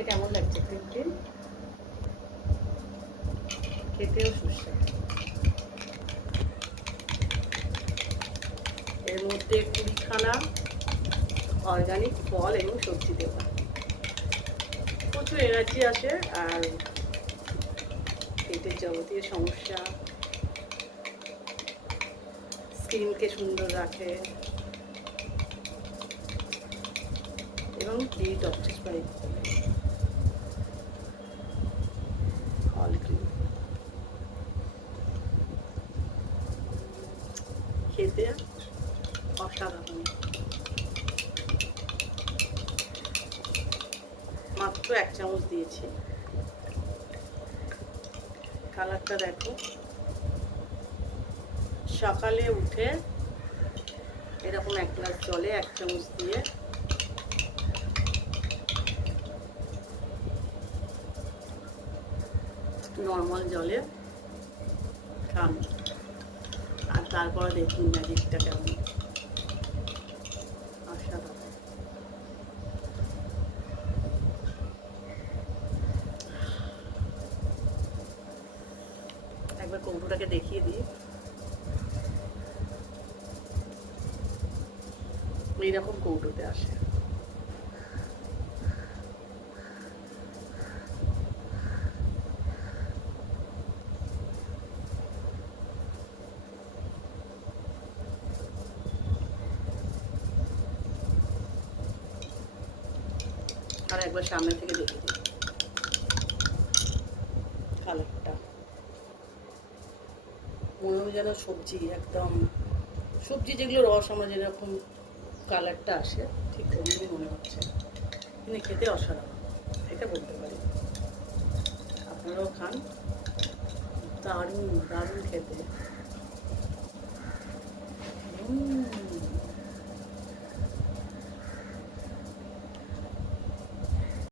দেখতে কেমন লাগছে ক্রিম ক্রিম, খেতেও সুস্বাদু। এর মধ্যে 20খানা অর্গানিক ফল এবং সবজি দেওয়া, প্রচুর এনার্জি আসে আর পেটের যাবতীয় সমস্যা, স্কিনকে সুন্দর রাখে এবং ডিটক্সিফাই করে। অল ক্রিম খেতে অসাধারণ, মাত্র 1 চামচ দিয়েছি। কালারটা দেখো, সকালে উঠে এরকম 1 গ্লাস জলে 1 চামচ দিয়ে নর্মাল জলে খান, আর তারপর দেখুন ম্যাজিকটা কেমন অসাধারণ। একবার কৌটোটাকে দেখিয়ে দিই, এইরকম কৌটোতে আসে। আর একবার সামনে থেকে দেখিয়ে দিই কালারটা, মনে হয় যেন সবজি, একদম সবজি যেগুলো রস আমরা যেরকম কালারটা আসে ঠিক ওরকমই মনে হচ্ছে, কিন্তু খেতে অসাধারণ, এটা বলতে পারি। আপনারাও খান, দারুণ দারুণ খেতে।